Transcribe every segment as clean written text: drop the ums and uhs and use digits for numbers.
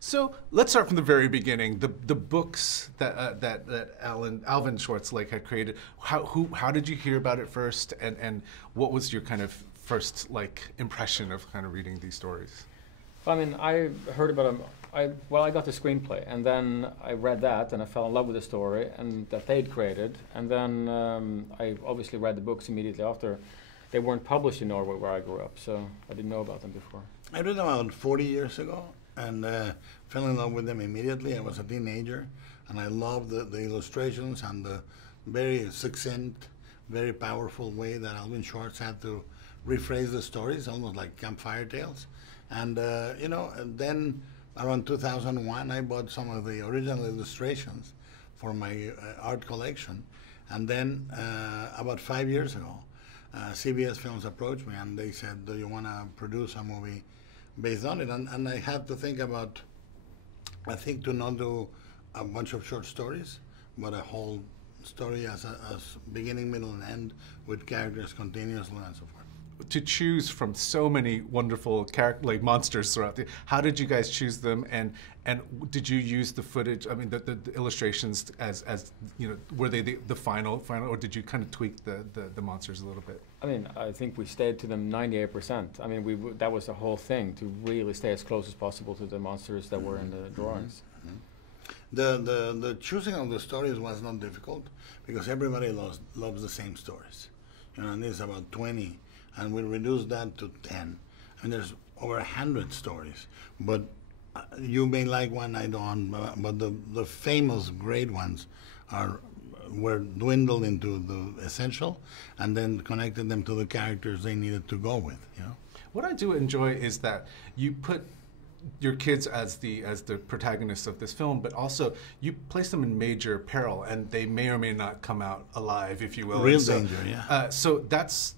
So let's start from the very beginning. The books that Alvin Schwartz Lake had created. How did you hear about it first, and what was your kind of first impression of kind of reading these stories? I mean, I heard about them. I got the screenplay, and then I read that, and I fell in love with the story, and that they'd created, and then I obviously read the books immediately after. They weren't published in Norway where I grew up, so I didn't know about them before. I read them about 40 years ago, and fell in love with them immediately. I was a teenager, and I loved the illustrations and the very succinct, very powerful way that Alvin Schwartz had to rephrase the stories, almost like campfire tales. And and then around 2001, I bought some of the original illustrations for my art collection. And then about 5 years ago, CBS Films approached me and they said, do you want to produce a movie based on it? And I had to think about, to not do a bunch of short stories, but a whole story as beginning, middle, and end with characters continuously and so forth. To choose from so many wonderful monsters throughout how did you guys choose them, and did you use the footage? I mean, the illustrations as were they the final, or did you kind of tweak the monsters a little bit? I mean, I think we stayed to them 98%. I mean, that was the whole thing, to really stay as close as possible to the monsters that were in the drawings. The choosing of the stories was not difficult because everybody loves the same stories. And there's about 20. And we reduced that to 10. And there's over 100 stories. But you may like one, I don't. But the famous great ones were dwindled into the essential, and then connected them to the characters they needed to go with. What I do enjoy is that you put your kids as the protagonists of this film, but also you place them in major peril, and they may or may not come out alive, if you will. Real danger, yeah. So that's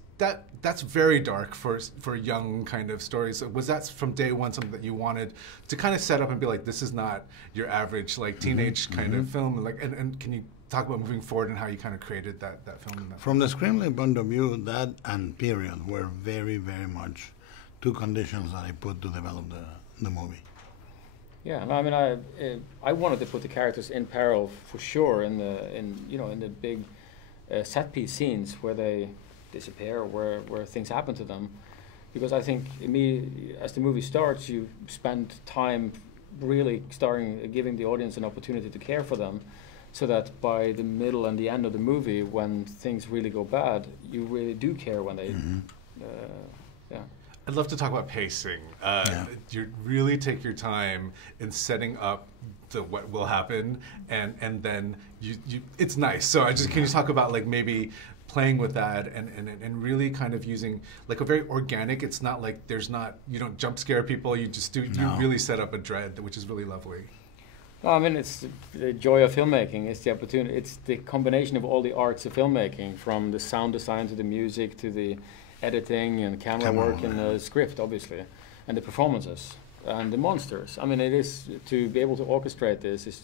very dark for young kind of stories. Was that from day one something that you wanted to kind of set up and be like, this is not your average teenage kind of film? And can you talk about moving forward and how you kind of created that film? From the screenplay point of view, that and period were very, very much two conditions that I put to develop the movie. Yeah, I mean, I wanted to put the characters in peril for sure in the big set piece scenes where they disappear, where things happen to them, because I think as the movie starts, you spend time really giving the audience an opportunity to care for them, so that by the middle and the end of the movie, when things really go bad, you really do care when they I'd love to talk about pacing. You really take your time in setting up what will happen, and then it's nice. So can you talk about maybe playing with that and really kind of using a very organic. It's not like you don't jump scare people. You just do. No. You really set up a dread, which is really lovely. Well, I mean, it's the joy of filmmaking. It's the opportunity. It's the combination of all the arts of filmmaking, from the sound design to the music to the editing and camera work and the script, obviously, and the performances and the monsters. I mean, it is to be able to orchestrate this is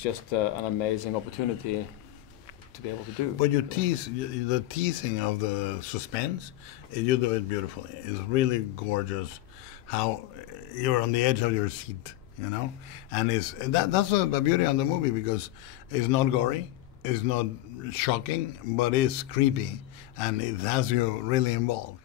just an amazing opportunity to be able to do. But the teasing of the suspense, you do it beautifully. It's really gorgeous how you're on the edge of your seat, and that's the beauty of the movie, because it's not gory, it's not shocking, but it's creepy, and it has you really involved.